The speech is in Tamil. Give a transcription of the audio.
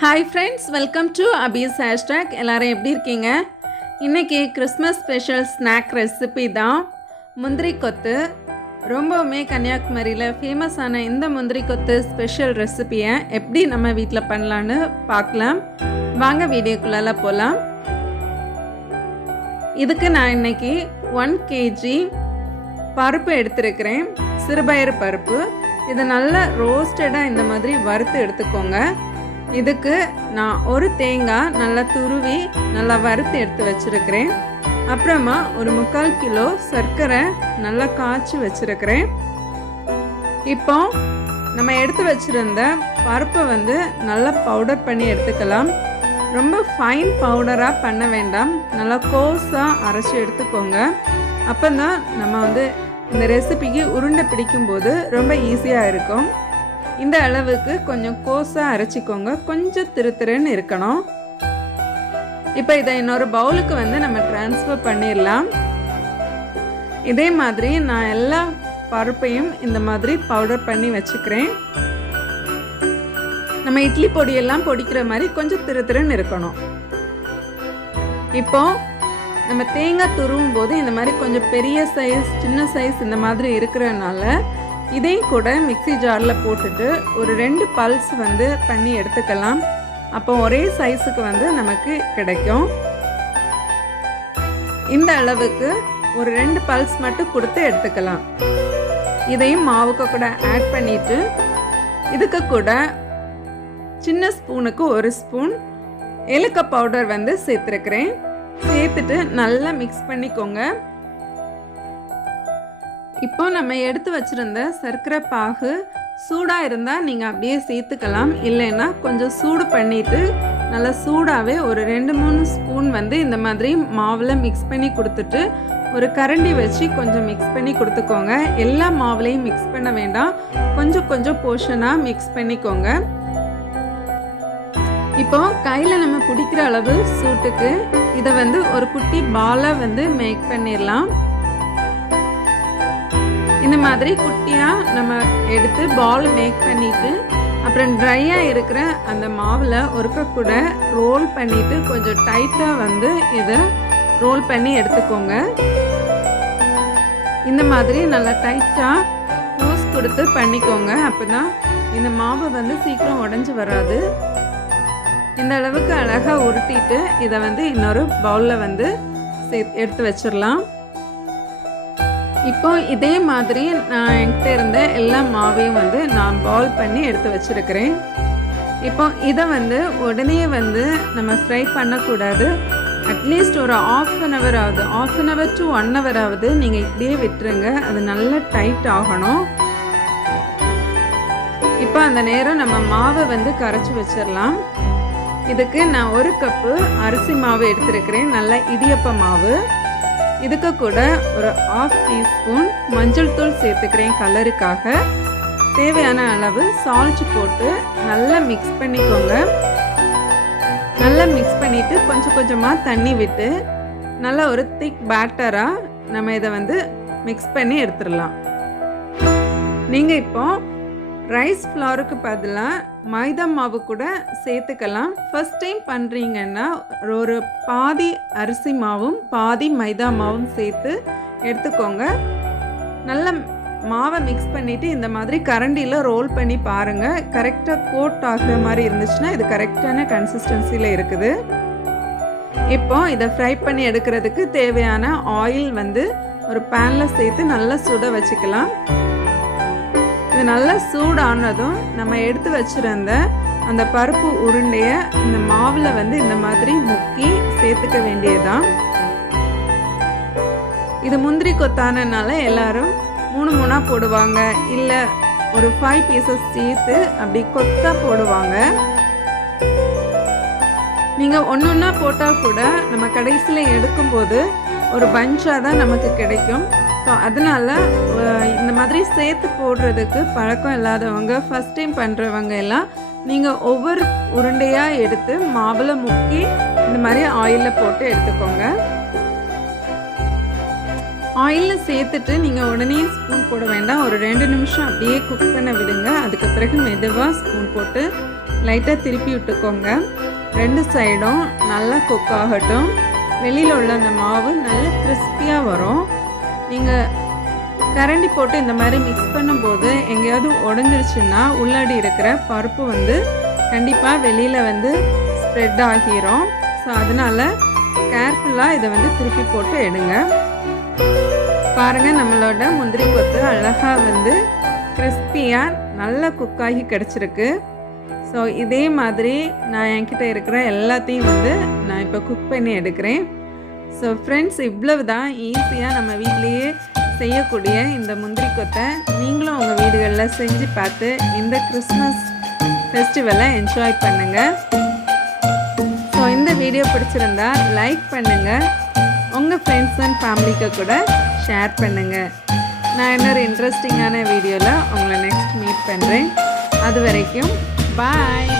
Hi friends, welcome to Abhi's hashtag. எல்லாரும் எப்படி இருக்கீங்க? இன்னைக்கு கிறிஸ்மஸ் ஸ்பெஷல் ஸ்நாக் ரெசிபி தான் முந்திரி கொத்து. ரொம்பவுமே கன்னியாகுமரியில் ஃபேமஸான இந்த முந்திரி கொத்து ஸ்பெஷல் ரெசிபியை எப்படி நம்ம வீட்டில் பண்ணலான்னு பார்க்கலாம். வாங்க வீடியோக்குள்ளால போகலாம். இதுக்கு நான் இன்னைக்கு 1 kg பருப்பு எடுத்துருக்கிறேன், சிறுபயிறு பருப்பு. இதை நல்லா ரோஸ்டடாக இந்த மாதிரி வறுத்து எடுத்துக்கோங்க. இதுக்கு நான் ஒரு தேங்காய் நல்லா துருவி நல்லா வறுத்து எடுத்து வச்சுருக்கிறேன். அப்புறமா ஒரு 3/4 கிலோ சர்க்கரை நல்லா காய்ச்சி வச்சுருக்கிறேன். இப்போ நம்ம எடுத்து வச்சுருந்த பருப்பை நல்லா பவுடர் பண்ணி எடுத்துக்கலாம். ரொம்ப ஃபைன் பவுடராக பண்ண வேண்டாம், நல்லா கோஸாக அரைச்சி எடுத்துக்கோங்க. அப்போ தான் நம்ம இந்த ரெசிபிக்கு உருண்டை பிடிக்கும்போது ரொம்ப ஈஸியாக இருக்கும். இந்த அளவுக்கு கொஞ்சம் கோஸாக அரைச்சிக்கோங்க, கொஞ்சம் திருத்திருன்னு இருக்கணும். இப்போ இதை இன்னொரு பவுலுக்கு நம்ம ட்ரான்ஸ்ஃபர் பண்ணிடலாம். இதே மாதிரி நான் எல்லா பருப்பையும் இந்த மாதிரி பவுடர் பண்ணி வச்சுக்கிறேன். நம்ம இட்லி பொடியெல்லாம் பொடிக்கிற மாதிரி கொஞ்சம் திருத்திருன்னு இருக்கணும். இப்போ நம்ம தேங்காய் துருவும் போது இந்த மாதிரி கொஞ்சம் பெரிய சைஸ் சின்ன சைஸ் இந்த மாதிரி இருக்கிறதுனால இதையும் கூட மிக்ஸி ஜாரில் போட்டுட்டு ஒரு 2 பல்ஸ் பண்ணி எடுத்துக்கலாம். அப்போ ஒரே சைஸுக்கு நமக்கு கிடைக்கும். இந்த அளவுக்கு ஒரு 2 பல்ஸ் மட்டும் கொடுத்து எடுத்துக்கலாம். இதையும் மாவுக்கு கூட ஆட் பண்ணிட்டு இதுக்கு கூட சின்ன ஸ்பூனுக்கு 1 ஸ்பூன் ஏலக்காய் பவுடர் சேர்த்துருக்கிறேன். சேர்த்துட்டு நல்லா மிக்ஸ் பண்ணிக்கோங்க. இப்போ நம்ம எடுத்து வச்சுருந்த சர்க்கரை பாகு சூடாக இருந்தால் நீங்கள் அப்படியே சேர்த்துக்கலாம். இல்லைன்னா கொஞ்சம் சூடு பண்ணிவிட்டு நல்லா சூடாகவே ஒரு 2-3 ஸ்பூன் இந்த மாதிரி மாவில் மிக்ஸ் பண்ணி கொடுத்துட்டு ஒரு கரண்டி வச்சு கொஞ்சம் மிக்ஸ் பண்ணி கொடுத்துக்கோங்க. எல்லா மாவுலையும் மிக்ஸ் பண்ண வேண்டாம், கொஞ்சம் கொஞ்சம் போர்ஷனாக மிக்ஸ் பண்ணிக்கோங்க. இப்போ கையில் நம்ம பிடிக்கிற அளவு சூட்டுக்கு இதை ஒரு குட்டி பாலாக மேக் பண்ணிடலாம். இந்த மாதிரி குட்டியாக நம்ம எடுத்து பால் மேக் பண்ணிவிட்டு அப்புறம் ட்ரையாக இருக்கிற அந்த மாவில் ஒருக்க கூட ரோல் பண்ணிவிட்டு கொஞ்சம் டைட்டாக இதை ரோல் பண்ணி எடுத்துக்கோங்க. இந்த மாதிரி நல்லா டைட்டாக பூஸ் கொடுத்து பண்ணிக்கோங்க. அப்போ தான் இந்த மாவு சீக்கிரம் உடஞ்சி வராது. இந்த அளவுக்கு அழகாக உருட்டிட்டு இதை இன்னொரு பவுலில் எடுத்து வச்சிடலாம். இப்போ இதே மாதிரி நான் என்கிட்ட இருந்த எல்லா மாவையும் நான் பால் பண்ணி எடுத்து வச்சுருக்கிறேன். இப்போ இதை உடனே நம்ம ஃப்ரை பண்ணக்கூடாது. அட்லீஸ்ட் ஒரு ½ an hour to 1 hour ஆகுது நீங்கள் இப்படியே விட்டுருங்க. அது நல்லா டைட் ஆகணும். இப்போ அந்த நேரம் நம்ம மாவை கரைச்சி வச்சிடலாம். இதுக்கு நான் 1 கப்பு அரிசி மாவு எடுத்துருக்கிறேன், நல்லா இடியப்ப மாவு. இதுக்கு கூட ஒரு ½ டீஸ்பூன் மஞ்சள் தூள் சேர்த்துக்கிறேன் கலருக்காக. தேவையான அளவு சால்ட் போட்டு நல்லா மிக்ஸ் பண்ணிக்கோங்க. நல்லா மிக்ஸ் பண்ணிவிட்டு கொஞ்சம் கொஞ்சமாக தண்ணி விட்டு நல்லா ஒரு திக் பேட்டராக நம்ம இதை மிக்ஸ் பண்ணி எடுத்துடலாம். நீங்கள் இப்போ ரைஸ் ஃப்ளவருக்கு பதிலாக மைதா மாவு கூட சேர்த்துக்கலாம். ஃபஸ்ட் டைம் பண்ணுறீங்கன்னா ஒரு பாதி அரிசி மாவும் பாதி மைதா மாவும் சேர்த்து எடுத்துக்கோங்க. நல்லா மாவை மிக்ஸ் பண்ணிவிட்டு இந்த மாதிரி கரண்டியில் ரோல் பண்ணி பாருங்கள். கரெக்டாக கோட் ஆகிற மாதிரி இருந்துச்சுன்னா இது கரெக்டான கன்சிஸ்டன்சியில் இருக்குது. இப்போ இதை ஃப்ரை பண்ணி எடுக்கிறதுக்கு தேவையான ஆயில் ஒரு பேனில் சேர்த்து நல்லா சுட வச்சுக்கலாம். இது நல்லா சூடானதும் நம்ம எடுத்து வச்சுருந்த அந்த பருப்பு உருண்டையை இந்த மாவில் இந்த மாதிரி முக்கி சேர்த்துக்க வேண்டியதுதான். இது முந்திரி கொத்தானனால எல்லாரும் 3 போடுவாங்க, இல்லை ஒரு 5 பீசஸ் சேர்த்து அப்படி கொத்தா போடுவாங்க. நீங்கள் ஒன்றா போட்டால் கூட நம்ம கடைசியில் எடுக்கும்போது ஒரு பஞ்சாக தான் நமக்கு கிடைக்கும். ஸோ அதனால் இந்த மாதிரி சேர்த்து போடுறதுக்கு பழக்கம் இல்லாதவங்க, ஃபஸ்ட் டைம் பண்ணுறவங்க எல்லாம் நீங்கள் ஒவ்வொரு உருண்டையாக எடுத்து மாவில் முக்கி இந்த மாதிரி ஆயிலில் போட்டு எடுத்துக்கோங்க. ஆயிலில் சேர்த்துட்டு நீங்கள் உடனே ஸ்பூன் போட வேண்டாம், ஒரு 2 நிமிஷம் அப்படியே குக் பண்ண விடுங்க. அதுக்கு பிறகு மெதுவாக ஸ்பூன் போட்டு லைட்டாக திருப்பி விட்டுக்கோங்க. 2 சைடும் நல்லா குக் ஆகட்டும். வெளியில் உள்ள அந்த மாவு நல்லா கிறிஸ்பியாக வரும். நீங்கள் கரண்டி போட்டு இந்த மாதிரி மிக்ஸ் பண்ணும்போது எங்கேயாவது உடஞ்சிருச்சுன்னா உள்ளாடி இருக்கிற பருப்பு வந்து கண்டிப்பாக வெளியில் வந்து ஸ்ப்ரெட் ஆகிரும். ஸோ அதனால் கேர்ஃபுல்லாக இதை வந்து திருப்பி போட்டு எடுங்க. பாருங்கள், நம்மளோட முந்திரி கொத்து அழகாக வந்து கிறிஸ்பியாக நல்லா குக்காகி கிடச்சிருக்கு. ஸோ இதே மாதிரி நான் என்கிட்ட இருக்கிற எல்லாத்தையும் வந்து நான் இப்போ குக் பண்ணி எடுக்கிறேன். ஸோ ஃப்ரெண்ட்ஸ், இவ்வளவு தான் ஈஸியாக நம்ம வீட்லேயே செய்யக்கூடிய இந்த முந்திரி கொத்தை நீங்களும் உங்கள் வீடுகளில் செஞ்சு பார்த்து இந்த கிறிஸ்மஸ் ஃபெஸ்டிவலை என்ஜாய் பண்ணுங்கள். ஸோ இந்த வீடியோ பிடிச்சிருந்தா லைக் பண்ணுங்கள், உங்கள் ஃப்ரெண்ட்ஸ் அண்ட் ஃபேமிலிக்கு கூட ஷேர் பண்ணுங்கள். நான் இன்னொரு இன்ட்ரெஸ்டிங்கான வீடியோவில் உங்களை நெக்ஸ்ட் மீட் பண்ணுறேன். அது வரைக்கும் பாய்.